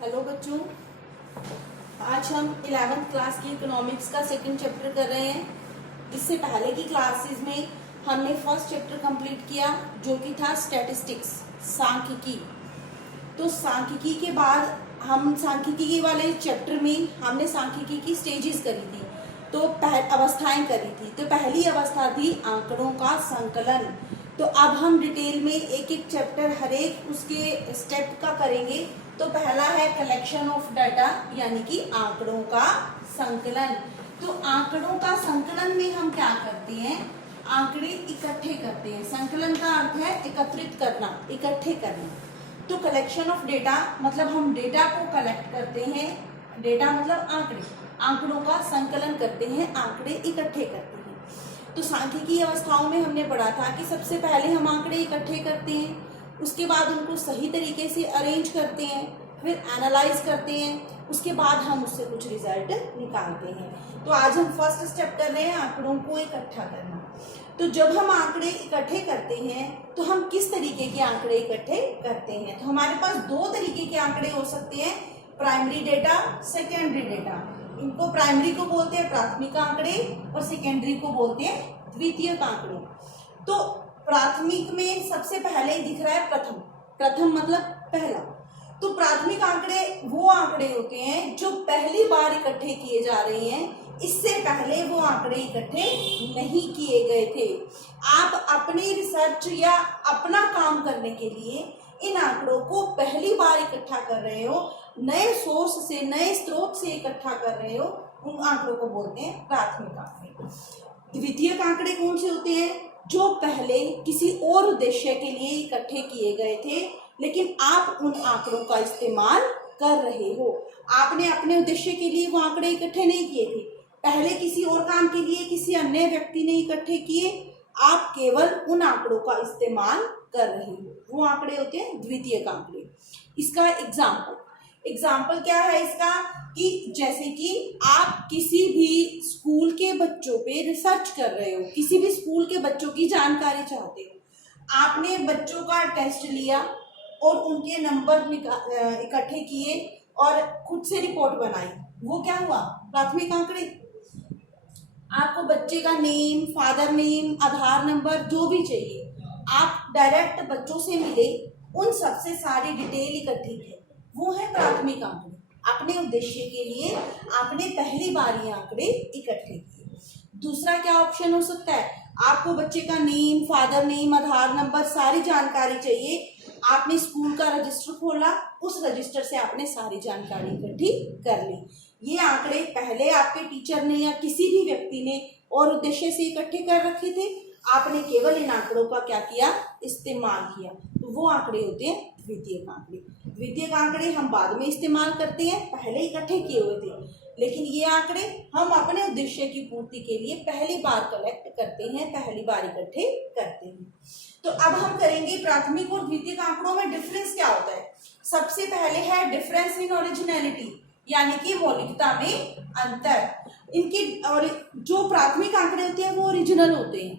Hello बच्चों, आज हम 11th क्लास की इकोनॉमिक्स का सेकंड चैप्टर कर रहे हैं। इससे पहले की क्लासेस में हमने फर्स्ट चैप्टर कंप्लीट किया जो कि था स्टैटिस्टिक्स, सांख्यिकी। तो सांख्यिकी के बाद हम सांख्यिकी वाले चैप्टर में हमने सांख्यिकी की स्टेजेस करी थी, तो अवस्थाएं करी थी। तो पहली अवस्था थी आंकड़ों का संकलन। तो अब हम डिटेल में एक एक चैप्टर हर एक उसके स्टेप का करेंगे। तो पहला है कलेक्शन ऑफ डाटा, यानी कि आंकड़ों का संकलन। तो आंकड़ों का संकलन में हम क्या करते हैं, आंकड़े इकट्ठे करते हैं। संकलन का अर्थ है एकत्रित करना, इकट्ठे करना। तो कलेक्शन ऑफ डेटा मतलब हम डेटा को कलेक्ट करते हैं, डेटा मतलब आंकड़े, आंकड़ों का संकलन करते हैं, आंकड़े इकट्ठे करते हैं। तो सांख्यिकी अवस्थाओं में हमने पढ़ा था कि सबसे पहले हम आंकड़े इकट्ठे करते हैं, उसके बाद उनको सही तरीके से अरेंज करते हैं, फिर एनालाइज करते हैं, उसके बाद हम उससे कुछ रिजल्ट निकालते हैं। तो आज हम फर्स्ट स्टेप कर रहे हैं आंकड़ों को इकट्ठा करना। तो जब हम आंकड़े इकट्ठे करते हैं तो हम किस तरीके के आंकड़े इकट्ठे करते हैं। तो हमारे पास दो तरीके के आंकड़े हो सकते हैं, प्राइमरी डेटा, सेकेंडरी डेटा। इनको प्राइमरी को बोलते हैं प्राथमिक आंकड़े और सेकेंडरी को बोलते हैं द्वितीयक आंकड़े। तो प्राथमिक में सबसे पहले ही दिख रहा है प्रथम, प्रथम मतलब पहला। तो प्राथमिक आंकड़े वो आंकड़े होते हैं जो पहली बार इकट्ठे किए जा रहे हैं, इससे पहले वो आंकड़े इकट्ठे नहीं किए गए थे। आप अपनी रिसर्च या अपना काम करने के लिए इन आंकड़ों को पहली बार इकट्ठा कर रहे हो, नए सोर्स से, नए स्रोत से इकट्ठा कर रहे हो, उन आंकड़ों को बोलते हैं प्राथमिक आंकड़े। द्वितीयक आंकड़े कौन से होते हैं, जो पहले किसी और उद्देश्य के लिए इकट्ठे किए गए थे, लेकिन आप उन आंकड़ों का इस्तेमाल कर रहे हो। आपने अपने उद्देश्य के लिए वो आंकड़े इकट्ठे नहीं किए थे, पहले किसी और काम के लिए किसी अन्य व्यक्ति ने इकट्ठे किए, आप केवल उन आंकड़ों का इस्तेमाल कर रहे हो, वो आंकड़े होते हैं द्वितीयक आंकड़े। इसका एग्जाम्पल क्या है इसका, कि जैसे कि आप किसी भी स्कूल के बच्चों पे रिसर्च कर रहे हो, किसी भी स्कूल के बच्चों की जानकारी चाहते हो। आपने बच्चों का टेस्ट लिया और उनके नंबर इकट्ठे किए और खुद से रिपोर्ट बनाई, वो क्या हुआ, प्राथमिक आंकड़े। आपको बच्चे का नेम, फादर नेम, आधार नंबर जो भी चाहिए, आप डायरेक्ट बच्चों से मिले, उन सबसे सारी डिटेल इकट्ठी की, वो है प्राथमिक आंकड़े। अपने उद्देश्य के लिए आपने पहली बार ये आंकड़े इकट्ठे किए। दूसरा क्या ऑप्शन हो सकता है, आपको बच्चे का नेम, फादर नेम, आधार नंबर, सारी जानकारी चाहिए, आपने स्कूल का रजिस्टर खोला, उस रजिस्टर से आपने सारी जानकारी इकट्ठी कर ली। ये आंकड़े पहले आपके टीचर ने या किसी भी व्यक्ति ने और उद्देश्य से इकट्ठे कर रखे थे, आपने केवल इन आंकड़ों का क्या किया, इस्तेमाल किया। तो वो आंकड़े होते हैं द्वितीयक आंकड़े। द्वितीयक आंकड़े हम बाद में इस्तेमाल करते हैं, पहले इकट्ठे किए हुए थे, लेकिन ये आंकड़े हम अपने उद्देश्य की पूर्ति के लिए पहली बार कलेक्ट करते हैं, पहली बार इकट्ठे करते हैं। तो अब हम करेंगे प्राथमिक और द्वितीयक आंकड़ों में डिफरेंस क्या होता है। सबसे पहले है डिफरेंस इन ओरिजिनलिटी, यानी कि मौलिकता में अंतर। इनकी और जो प्राथमिक आंकड़े होते हैं वो ओरिजिनल होते हैं,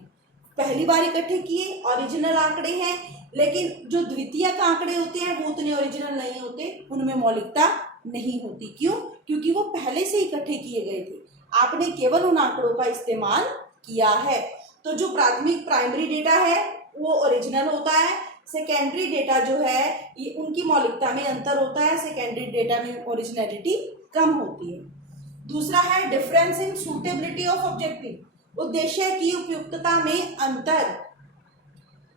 पहली बार इकट्ठे किए, ओरिजिनल आंकड़े हैं। लेकिन जो द्वितीयक आंकड़े होते हैं वो उतने ओरिजिनल नहीं होते, उनमें मौलिकता नहीं होती। क्यों, क्योंकि वो पहले से इकट्ठे किए गए थे, आपने केवल उन आंकड़ों का इस्तेमाल किया है। तो जो प्राइमरी डेटा है वो ओरिजिनल होता है, सेकेंडरी डेटा जो है ये उनकी मौलिकता में अंतर होता है, सेकेंडरी डेटा में ओरिजिनलिटी कम होती है। दूसरा है difference in suitability of objective, उद्देश्य की उपयुक्तता में अंतर।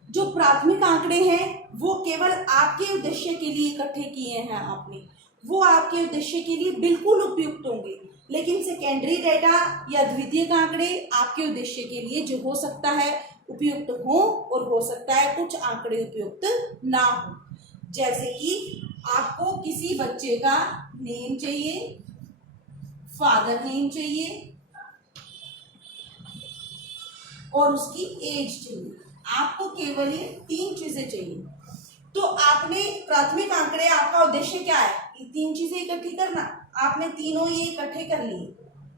जो प्राथमिक आंकड़े हैं वो केवल आपके उद्देश्य के लिए इकट्ठे किए हैं आपने, वो आपके उद्देश्य के लिए बिल्कुल उपयुक्त होंगे। लेकिन सेकेंडरी डेटा या द्वितीयक आंकड़े आपके उद्देश्य के लिए जो हो सकता है उपयुक्त हो और हो सकता है कुछ आंकड़े उपयुक्त ना हो। जैसे कि आपको किसी बच्चे का नेम चाहिए, फादर नेम चाहिए और उसकी एज चाहिए, आपको केवल ये 3 चीजें चाहिए। तो आपने प्राथमिक आंकड़े, आपका उद्देश्य क्या है, ये 3 चीजें इकट्ठी करना, आपने तीनों ये इकट्ठे कर लिए,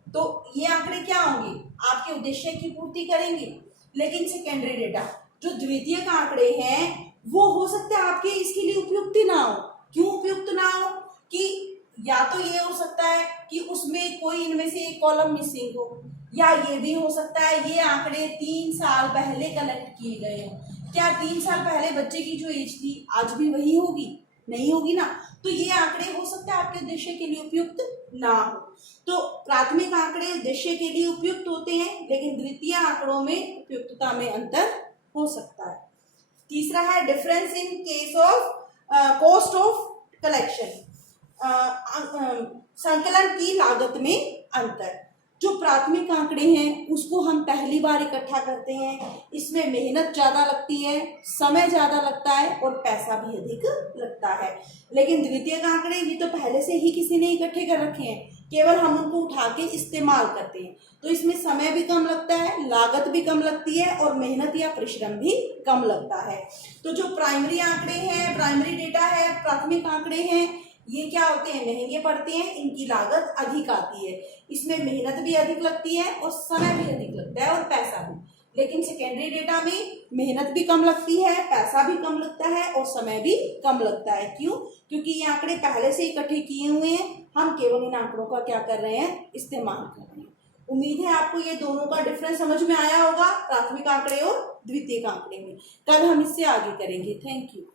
तो ये आंकड़े क्या होंगे, आपके उद्देश्य की पूर्ति करेंगे। लेकिन सेकेंडरी डेटा जो द्वितीयक आंकड़े हैं वो हो सकता है आपके इसके लिए उपयुक्त ना हो। क्यों उपयुक्त ना हो, कि या तो ये हो सकता है कि उसमें कोई इनमें से एक कॉलम मिसिंग हो, या ये भी हो सकता है ये आंकड़े 3 साल पहले कलेक्ट किए गए हों। क्या 3 साल पहले बच्चे की जो एज थी आज भी वही होगी? नहीं होगी ना। तो ये आंकड़े हो सकता है आपके उद्देश्य के लिए उपयुक्त ना हो। तो प्राथमिक आंकड़े उद्देश्य के लिए उपयुक्त होते हैं, लेकिन द्वितीय आंकड़ों में उपयुक्तता में अंतर हो सकता है। तीसरा है difference in case of cost of collection, संकलन की लागत में अंतर। जो प्राथमिक आंकड़े हैं उसको हम पहली बार इकट्ठा करते हैं, इसमें मेहनत ज्यादा लगती है, समय ज्यादा लगता है और पैसा भी अधिक लगता है। लेकिन द्वितीयक आंकड़े ये तो पहले से ही किसी ने इकट्ठे कर रखे हैं, केवल हम उनको उठा के इस्तेमाल करते हैं, तो इसमें समय भी कम लगता है, लागत भी कम लगती है और मेहनत या परिश्रम भी कम लगता है। तो जो प्राइमरी आंकड़े हैं, प्राइमरी डेटा है, प्राथमिक आंकड़े हैं, ये क्या होते हैं? महंगे पड़ते हैं, इनकी लागत अधिक आती है, इसमें मेहनत भी अधिक लगती है और समय भी अधिक लगता है और पैसा भी। लेकिन सेकेंडरी डेटा में मेहनत भी कम लगती है, पैसा भी कम लगता है और समय भी कम लगता है। क्यों? क्योंकि ये आंकड़े पहले से इकट्ठे किए हुए हैं, हम केवल इन आंकड़ों का क्या कर रहे हैं? इस्तेमाल कर रहे हैं। उम्मीद है आपको ये दोनों का डिफरेंस समझ में आया होगा, प्राथमिक आंकड़े और द्वितीयक आंकड़े में। कल हम इससे आगे करेंगे। Thank you.